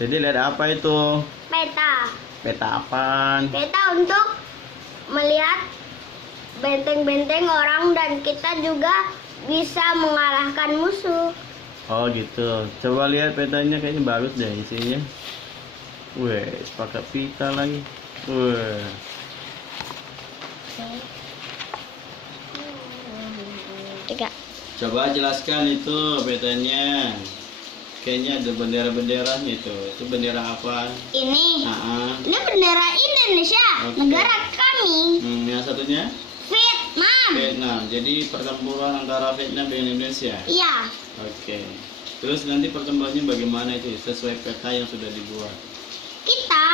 Jadi lihat apa itu? Peta. Peta apaan? Peta untuk melihat benteng-benteng orang dan kita juga bisa mengalahkan musuh. Oh gitu. Coba lihat petanya, kayaknya bagus deh isinya. Wih, pakai pita lagi. Wih. Tiga. Coba jelaskan itu petanya. Kayaknya ada bendera-benderanya itu. Itu bendera apa? Ini. Ah, Ini bendera Indonesia, Oke. negara kami. yang satunya Vietnam. Vietnam. Jadi pertempuran antara Vietnam dan Indonesia. Iya. Oke. Terus nanti pertempurannya bagaimana itu? Sesuai peta yang sudah dibuat. Kita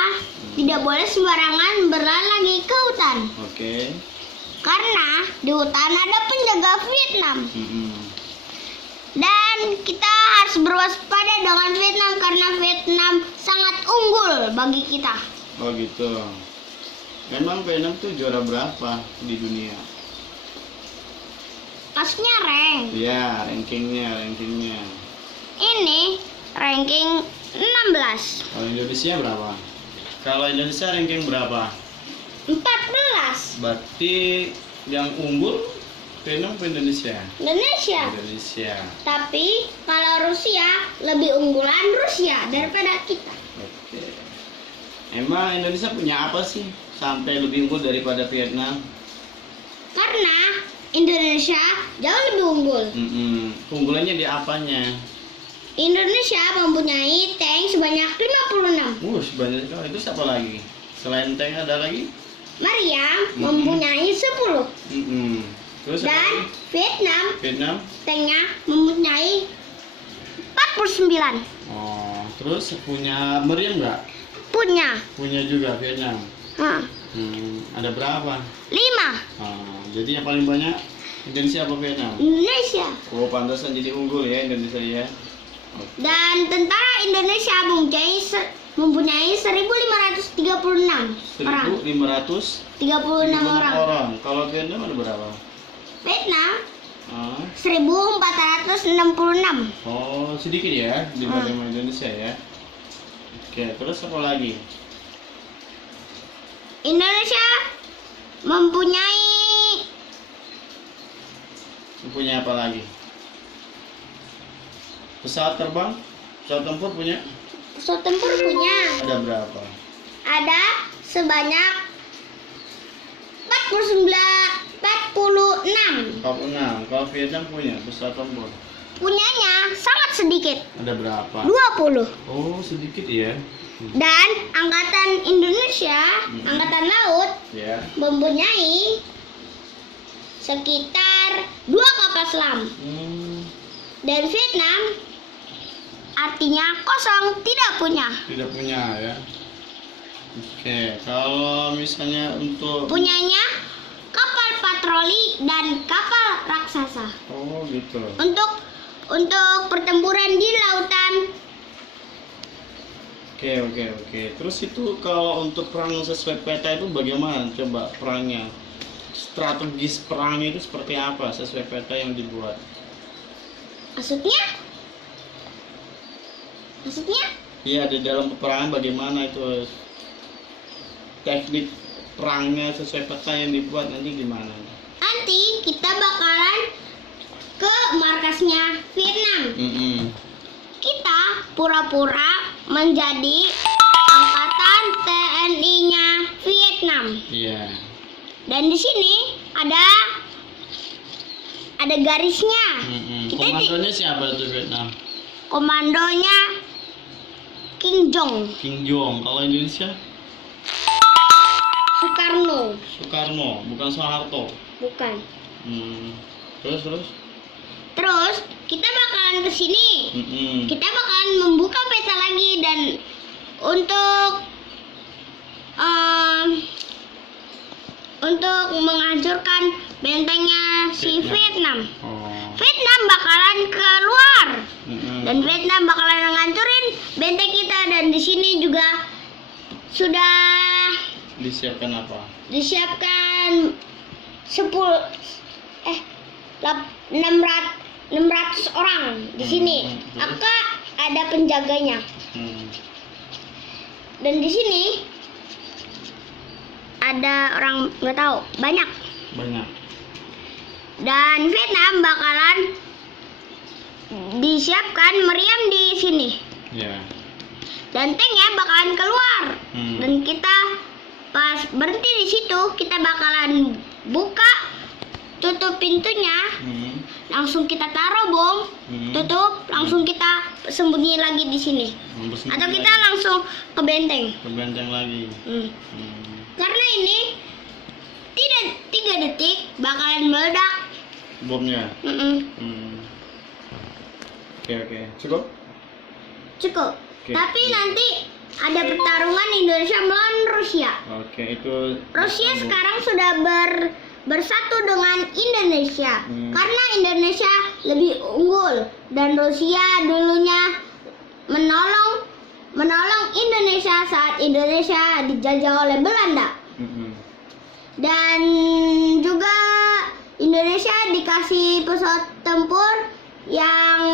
tidak boleh sembarangan berlari ke hutan. Oke. Karena di hutan ada penjaga Vietnam. Mm-mm. Dan kita harus berwaspada dengan Vietnam karena Vietnam sangat unggul bagi kita. Oh gitu. Memang Vietnam tuh juara berapa di dunia? Maksudnya rank. Ya, rankingnya. Ini ranking 16. Kalau Indonesia berapa? Kalau Indonesia ranking berapa? 14. Berarti yang unggul Vietnam atau Indonesia? Indonesia. Indonesia. Tapi kalau Rusia lebih unggulan Rusia daripada kita. Oke. Emang Indonesia punya apa sih sampai lebih unggul daripada Vietnam? Karena Indonesia jauh lebih unggul. Unggulannya di apanya? Indonesia mempunyai tank sebanyak 56. Sebanyak sekali. Itu siapa lagi? Selain tank ada lagi? Maryam mempunyai 10. Terus apa Dan lagi? Vietnam Vietnam? tanknya mempunyai 49. Oh, terus punya meriam nggak? Punya. Punya juga Vietnam. Ada berapa? 5. Jadi yang paling banyak Indonesia apa Vietnam? Indonesia. Oh, pantasan jadi unggul ya Indonesia ya. Dan tentara Indonesia mempunyai 1536 orang. 1.500 36 orang. orang. Kalau Vietnam ada berapa? Vietnam Ah, 1466. Oh, sedikit ya dibanding sama Indonesia ya. Oke, terus apa lagi? Indonesia mempunyai Punya apa lagi? Pesawat terbang? Pesawat tempur punya? pesawat tempur punya. Ada berapa? Ada sebanyak 46. 46. Kalau Vietnam punya pesawat tempur? Punyanya sangat sedikit. Ada berapa? 20. Oh, sedikit ya. Dan angkatan Indonesia, angkatan laut Ya. mempunyai sekitar 2 kapal selam. Dan Vietnam artinya kosong, tidak punya. Tidak punya ya. Oke, kalau misalnya untuk Punyanya kapal patroli dan kapal raksasa. Oh, gitu. Untuk pertempuran di lautan. Oke. Terus itu kalau untuk perang sesuai peta itu bagaimana? Coba perangnya. Strategis perangnya itu seperti apa sesuai peta yang dibuat? Maksudnya? Iya, di dalam peperangan bagaimana itu teknik perangnya sesuai peta yang dibuat nanti gimana? Nanti kita bakalan ke markasnya Vietnam. Kita pura-pura menjadi angkatan TNI-nya Vietnam. Iya. Dan di sini ada garisnya. Komandonya siapa itu Vietnam? Komandonya King Jong, King Jong. Kalau Indonesia? Soekarno, bukan Soeharto. bukan. Terus? Terus kita bakalan ke sini. Kita bakalan membuka peta lagi dan untuk menghancurkan bentengnya si Vietnam. Vietnam bakalan keluar dan Vietnam bakalan menghancurin benteng kita dan di sini juga sudah Disiapkan apa? disiapkan 600 orang di sini. Maka ada penjaganya. Dan di sini ada orang nggak tahu banyak. Banyak. Dan Vietnam bakalan disiapkan meriam di sini. Ya. Dan tanknya bakalan keluar. Dan kita pas berhenti di situ kita bakalan buka, tutup pintunya, langsung kita taruh bom, tutup, langsung kita sembunyi lagi di sini. Atau kita langsung ke benteng. Ke benteng lagi. Karena ini tidak 3 detik bakalan meledak. Bomnya. Oke. Cukup? Cukup. Oke. Tapi nanti ada pertarungan Indonesia melawan Rusia. Oke, itu Rusia sekarang sudah bersatu dengan Indonesia karena Indonesia lebih unggul dan Rusia dulunya menolong Indonesia saat Indonesia dijajah oleh Belanda. Dan juga Indonesia dikasih pesawat tempur yang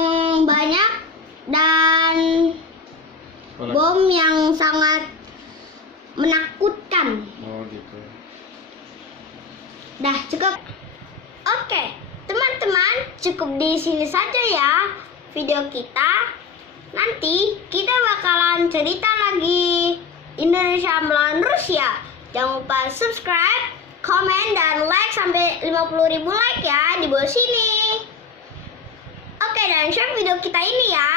banyak dan bom yang sangat menakutkan. Oh gitu. Dah cukup. Oke, teman-teman, cukup di sini saja ya video kita. Nanti kita bakalan cerita lagi Indonesia melawan Rusia. Jangan lupa subscribe, komen, dan like sampai 50.000 like ya di bawah sini. Oke, dan share video kita ini ya.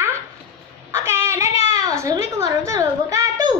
Oke, dadah. Wassalamualaikum warahmatullahi wabarakatuh.